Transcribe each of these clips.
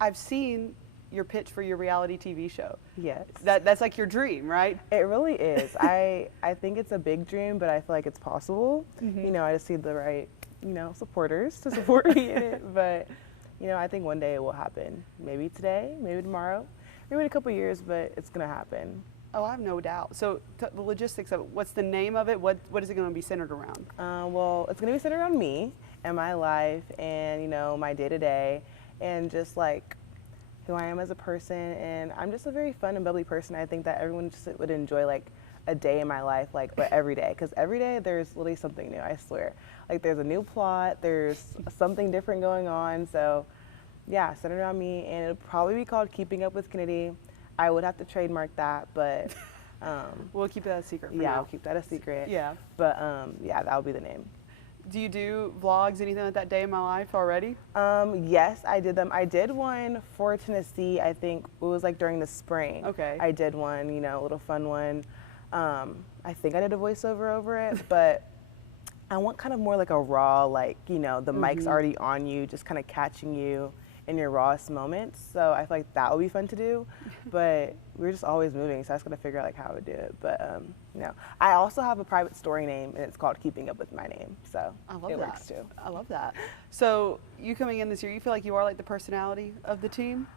I've seen your pitch for your reality TV show. Yes. That's like your dream, right? It really is. I think it's a big dream, but I feel like it's possible. You know, I just need the right, supporters to support me in it. But, I think one day it will happen. Maybe today, maybe tomorrow, maybe in a couple years, but it's going to happen. Oh, I have no doubt. So the logistics of it, what's the name of it? What is it going to be centered around? Well, it's going to be centered around me and my life and, my day-to-day and just like who I am as a person. And I'm just a very fun and bubbly person. I think that everyone just would enjoy like a day in my life, like, but every day. Because every day there's literally something new, I swear. Like there's a new plot, there's something different going on. So yeah, centered around me. And it'll probably be called Keeping Up with Kennedi. I would have to trademark that, but we'll keep that a secret for yeah, now. I'll keep that a secret. Yeah. But yeah, that'll be the name. Do you do vlogs, anything like that day in my life already? Yes, I did them. I did one for Tennessee, I think it was like during the spring. Okay. I did one, a little fun one. I think I did a voiceover over it, but I want kind of more like a raw, like, the mic's already on you, just kind of catching you in your rawest moments. So I feel like that would be fun to do, but we're just always moving, so I just gotta figure out like how I would do it. But I also have a private story name, and it's called Keeping Up with My Name, so it works too. I love that. So you coming in this year, you feel like you are like the personality of the team?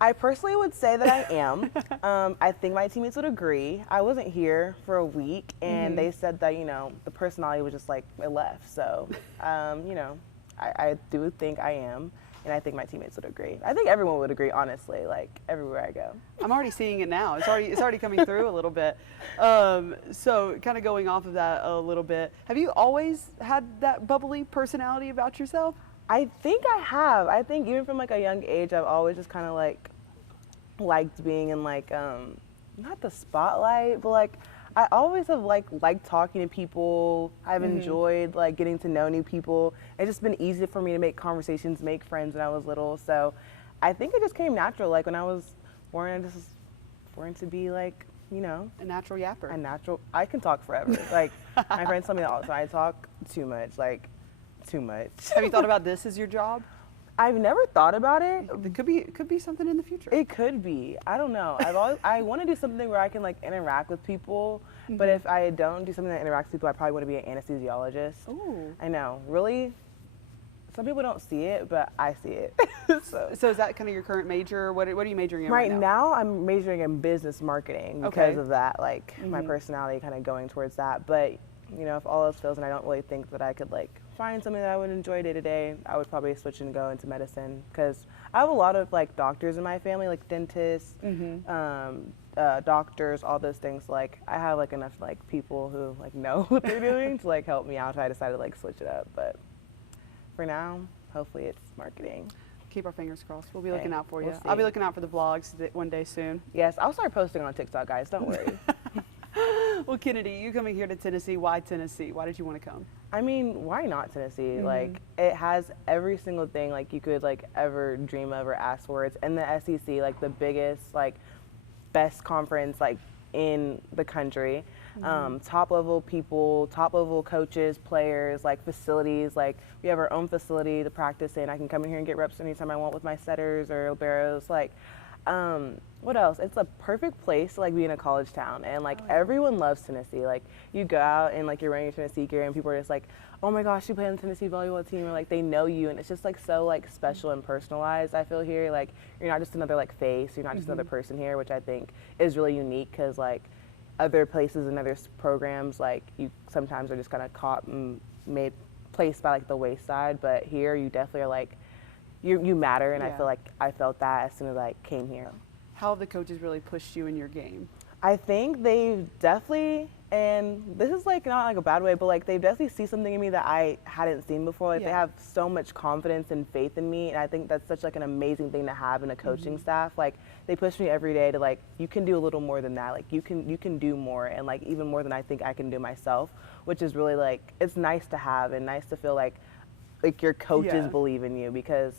I personally would say that I am. I think my teammates would agree. I wasn't here for a week, and they said that, the personality was just like, it left. So, I do think I am, and I think my teammates would agree. I think everyone would agree, honestly, like everywhere I go. I'm already seeing it now. It's already coming through a little bit. So kind of going off of that a little bit, have you always had that bubbly personality about yourself? I think I have. I think even from like a young age, I've always just kind of like liked being in like not the spotlight, but like I always have liked talking to people. I've enjoyed like getting to know new people. It's just been easy for me to make conversations, make friends when I was little. So I think it just came natural. Like when I was born, I just was born to be like, a natural yapper. A natural. I can talk forever. Like my friends tell me that all the time. I talk too much. Like too much. Have you thought about this as your job? I've never thought about it. It could be something in the future. It could be. I don't know. I want to do something where I can like interact with people. But if I don't do something that interacts with people, I probably want to be an anesthesiologist. Ooh. I know. Really, some people don't see it, but I see it. So is that kind of your current major? What are you majoring in right now? now? I'm majoring in business marketing because of that, like my personality kind of going towards that. But if all else fails and I don't really think that I could like find something that I would enjoy day to day, I would probably switch and go into medicine because I have a lot of like doctors in my family, like dentists, doctors, all those things. Like I have like enough like people who like know what they're doing to like help me out. So I decided to like switch it up. But for now, hopefully it's marketing. Keep our fingers crossed. We'll be looking out for you. We'll see. I'll be looking out for the vlogs one day soon. Yes, I'll start posting on TikTok, guys. Don't worry. Well, Kennedi, you coming here to Tennessee. Why Tennessee? Why did you want to come? I mean, why not Tennessee? Like, it has every single thing like you could like ever dream of or ask for. It's in the SEC, like the biggest, like best conference like in the country. Top level people, top level coaches, players, like facilities. Like we have our own facility to practice in. I can come in here and get reps anytime I want with my setters or liberos. Like, what else? It's a perfect place to like be in a college town, and like everyone loves Tennessee. Like you go out and like you're wearing your Tennessee gear, and people are just like, "Oh my gosh, you play on the Tennessee volleyball team," or like they know you, and it's just like so like special and personalized. I feel here, like you're not just another like face, you're not just another person here, which I think is really unique because like other places and other programs, like you sometimes are just kind of caught and made placed by like the wayside, but here you definitely are like. You matter, and I feel like I felt that as soon as I came here. How have the coaches really pushed you in your game? I think they've definitely, and this is like not like a bad way, but like they definitely see something in me that I hadn't seen before. Like they have so much confidence and faith in me, and I think that's such like an amazing thing to have in a coaching staff. Like they push me every day to like, you can do a little more than that. Like you can do more, and like even more than I think I can do myself, which is really like, it's nice to have and nice to feel like your coaches believe in you, because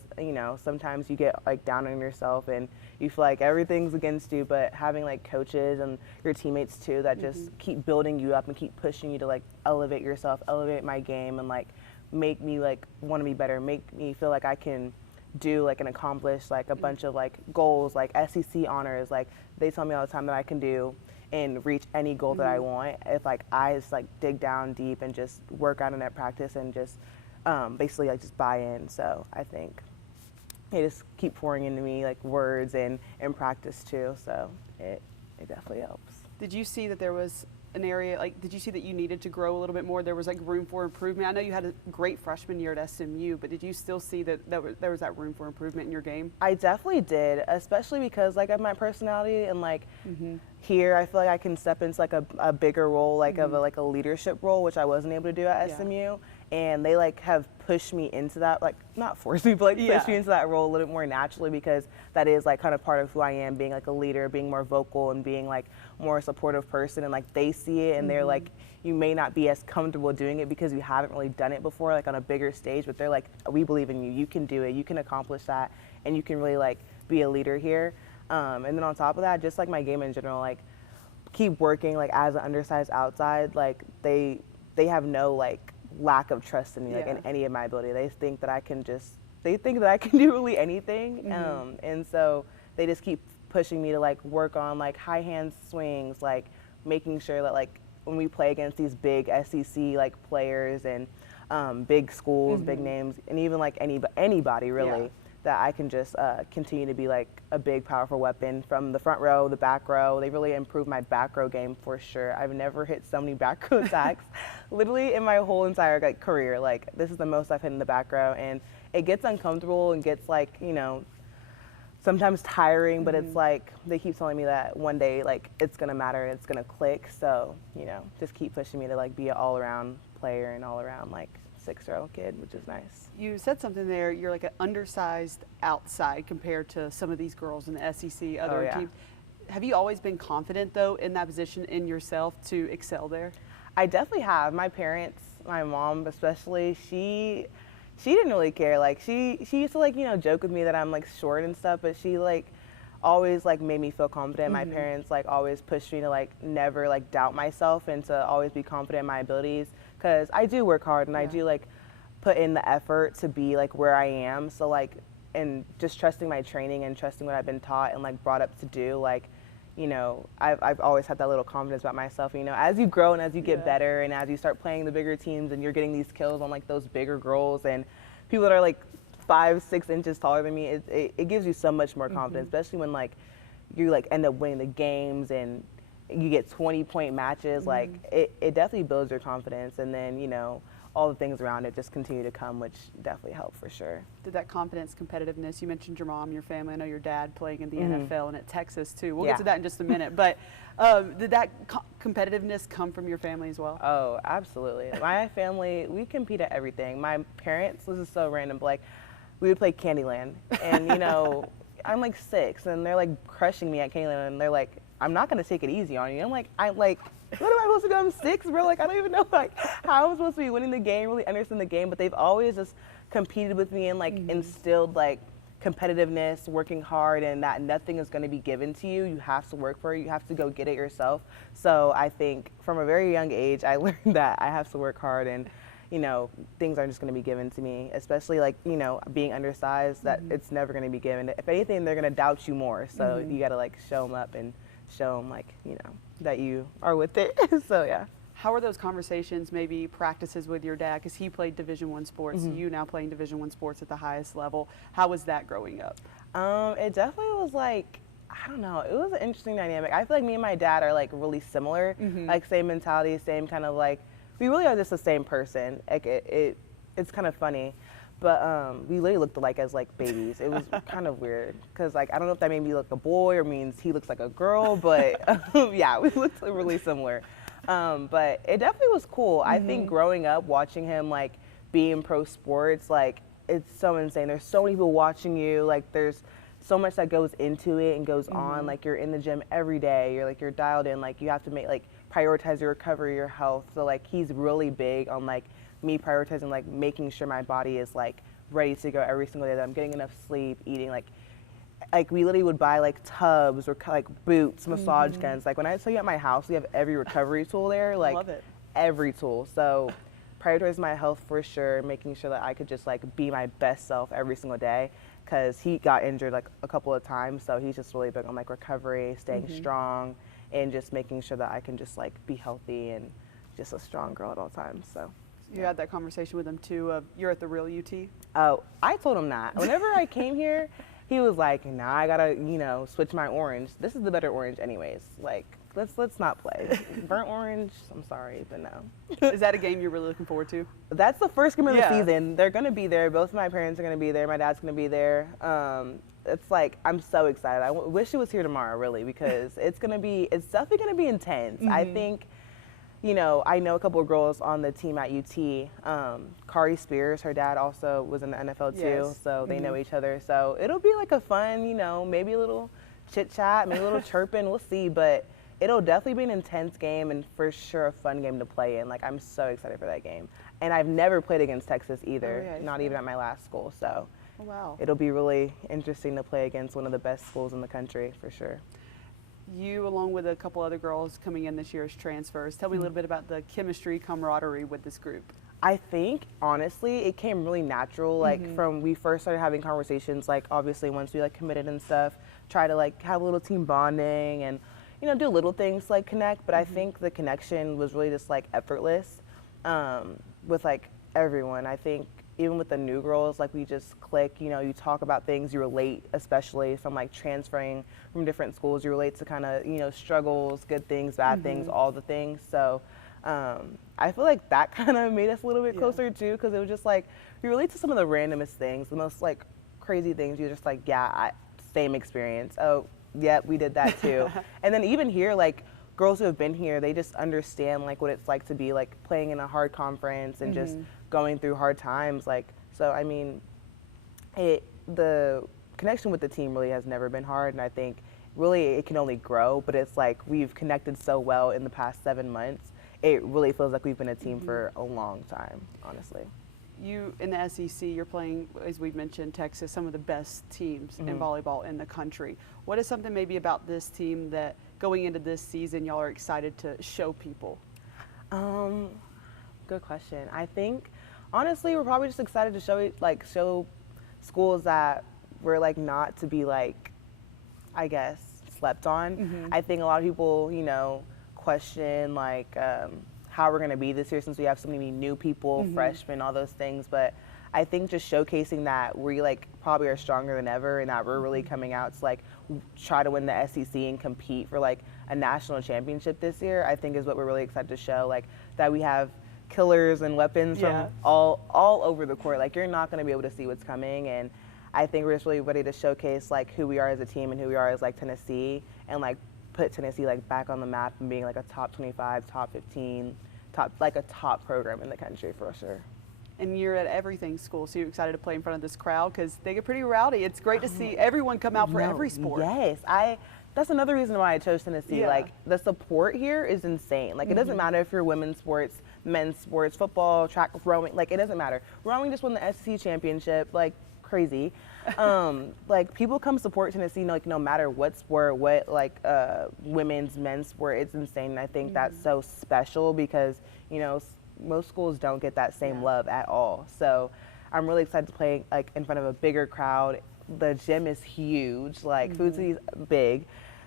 sometimes you get like down on yourself and you feel like everything's against you, but having like coaches and your teammates too that just keep building you up and keep pushing you to like elevate yourself, elevate my game, and like make me like want to be better, make me feel like I can do like and accomplish like a bunch of like goals, like SEC honors. Like they tell me all the time that I can do and reach any goal that I want if like I just like dig down deep and just work out in that practice and just basically like just buy in. So I think they just keep pouring into me like words and practice too. So it definitely helps. Did you see that there was an area, like, did you see that you needed to grow a little bit more? There was like room for improvement. I know you had a great freshman year at SMU, but did you still see that there was that room for improvement in your game? I definitely did, especially because like of my personality and like here I feel like I can step into like a bigger role, like of a leadership role, which I wasn't able to do at SMU. And they like have pushed me into that, like not forced me, but like pushed me into that role a little bit more naturally, because that is like kind of part of who I am, being like a leader, being more vocal and being like more a supportive person. And like they see it and they're like, you may not be as comfortable doing it because you haven't really done it before, like on a bigger stage, but they're like, we believe in you, you can do it, you can accomplish that, and you can really like be a leader here. And then on top of that, just like my game in general, like keep working like as an undersized outside, like they have no like lack of trust in me, like in any of my ability. They think that I can do really anything. And so they just keep pushing me to like work on like high hand swings, like making sure that like when we play against these big SEC like players and big schools, big names, and even like anybody really, that I can just continue to be like a big, powerful weapon from the front row, the back row. They really improved my back row game for sure. I've never hit so many back row attacks, literally in my whole entire like career. Like this is the most I've hit in the back row, and it gets uncomfortable and gets like, you know, sometimes tiring, but it's like they keep telling me that one day like it's gonna matter and it's gonna click. So, you know, just keep pushing me to like be an all-around player and all-around like 6-year-old kid, which is nice. You said something there, you're like an undersized outside compared to some of these girls in the SEC, other teams. Have you always been confident though in that position in yourself to excel there? I definitely have. My parents, my mom especially, she didn't really care. Like she used to like, you know, joke with me that I'm like short and stuff, but she like always like made me feel confident. My parents like always pushed me to like never like doubt myself and to always be confident in my abilities, because I do work hard and I do like put in the effort to be like where I am. So like, and just trusting my training and trusting what I've been taught and like brought up to do, like, you know, I've always had that little confidence about myself. You know, as you grow and as you get better and as you start playing the bigger teams and you're getting these kills on like those bigger girls and people that are like 5-6 inches taller than me, it gives you so much more confidence, especially when like you like end up winning the games and you get 20-point matches. Like it definitely builds your confidence, and then, you know, all the things around it just continue to come, which definitely help for sure. Did that confidence, competitiveness, you mentioned your mom, your family, I know your dad playing in the NFL and at Texas too. We'll get to that in just a minute, but did that competitiveness come from your family as well? Oh, absolutely. My family, we compete at everything. My parents, this is so random, but like we would play Candyland, and you know, I'm like 6 and they're like crushing me at Candyland, and they're like, I'm not gonna take it easy on you. I'm like, what am I supposed to do? I'm 6, bro. Like, I don't even know like how I'm supposed to be winning the game, really understand the game. But they've always just competed with me and like instilled like competitiveness, working hard, and that nothing is going to be given to you. You have to work for it. You have to go get it yourself. So I think from a very young age, I learned that I have to work hard, and you know, things aren't just going to be given to me, especially like, you know, being undersized, that it's never going to be given. If anything, they're going to doubt you more. So you got to like show them up and show them like, you know, that you are with it. So yeah. How are those conversations, maybe practices with your dad, because he played Division I sports, you now playing Division I sports at the highest level. How was that growing up? It definitely was like, I don't know, it was an interesting dynamic. I feel like me and my dad are like really similar, like same mentality, same kind of like, we really are just the same person. Like it's kind of funny, but we literally looked alike as like babies. It was kind of weird, because like I don't know if that made me look a boy or means he looks like a girl, but yeah, we looked really similar. But it definitely was cool. I think growing up, watching him like be in pro sports, like it's so insane. There's so many people watching you. Like there's so much that goes into it and goes on. Like you're in the gym every day. You're dialed in. Like you have to make like prioritize your recovery, your health. So like he's really big on like me prioritizing like making sure my body is like ready to go every single day, that I'm getting enough sleep, eating like we literally would buy like tubs or like boots, massage guns. Like when I tell you at my house, we have every recovery tool there, like Love it. every tool. So prioritize my health for sure, making sure that I could just like be my best self every single day. because he got injured like a couple of times. So he's just really big on like recovery, staying strong, and just making sure that I can just like be healthy and just a strong girl at all times. So you had that conversation with him too of you're at the real UT? Oh, I told him that. Whenever I came here, he was like, nah, I gotta, switch my orange. This is the better orange anyways. Like, let's not play. Burnt orange, I'm sorry, but no. Is that a game you're really looking forward to? That's the first game of the season. They're gonna be there. Both of my parents are gonna be there. My dad's gonna be there. It's like, I'm so excited. I wish it was here tomorrow, really, because it's definitely gonna be intense. I think, I know a couple of girls on the team at UT. Kari Spears, her dad also was in the NFL too, so they know each other. So it'll be like a fun, maybe a little chit chat, maybe a little chirping, we'll see. But it'll definitely be an intense game and for sure a fun game to play in. Like, I'm so excited for that game. And I've never played against Texas either, not even at my last school. So it'll be really interesting to play against one of the best schools in the country for sure. You, along with a couple other girls coming in this year as transfers, tell me a little bit about the chemistry, camaraderie with this group. I think, honestly, it came really natural, like, from we first started having conversations, like, obviously, once we, like, committed and stuff, try to, like, have a little team bonding and, do little things to, like, connect, but I think the connection was really just, like, effortless with, like, everyone. I think even with the new girls, like, we just click, you talk about things, you relate, especially from, like, transferring from different schools, you relate to kind of, struggles, good things, bad things, all the things, so I feel like that kind of made us a little bit closer too, because it was just like you relate to some of the randomest things, the most like crazy things. You're just like, same experience. Oh, yeah, we did that too. And then even here, like girls who have been here, they just understand like what it's like to be like playing in a hard conference and just going through hard times. Like, so I mean, the connection with the team really has never been hard, and I think really it can only grow. But it's like we've connected so well in the past 7 months. It really feels like we've been a team for a long time, honestly. You, in the SEC, you're playing, as we've mentioned, Texas, some of the best teams in volleyball in the country. What is something maybe about this team that going into this season y'all are excited to show people? Good question. I think, honestly, we're probably just excited to show schools that we're like not to be like, I guess, slept on. I think a lot of people, question like how we're going to be this year since we have so many new people, freshmen, all those things. But I think just showcasing that we like probably are stronger than ever and that we're really coming out to like try to win the SEC and compete for like a national championship this year, I think is what we're really excited to show, like that we have killers and weapons from all over the court. Like you're not going to be able to see what's coming, and I think we're just really ready to showcase like who we are as a team and who we are as like Tennessee, and like put Tennessee like back on the map and being like a top 25, top 15, like a top program in the country for sure. And you're at everything school, so you're excited to play in front of this crowd because they get pretty rowdy. It's great to see everyone come out for every sport. Yes, that's another reason why I chose Tennessee. Like the support here is insane. Like it doesn't matter if you're women's sports, men's sports, football, track, rowing, like it doesn't matter. Rowing just won the SEC championship, like crazy. Like people come support Tennessee, like no matter what sport, what like women's, men's sport, it's insane. And I think that's so special because most schools don't get that same love at all. So I'm really excited to play like in front of a bigger crowd. The gym is huge, like Food City's big.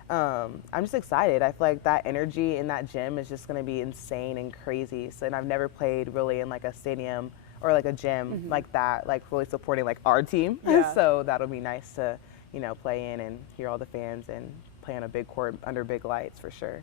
I'm just excited. I feel like that energy in that gym is just going to be insane and crazy. So, and I've never played really in like a stadium or like a gym like that, like really supporting like our team. So that'll be nice to, play in and hear all the fans and play on a big court under big lights for sure.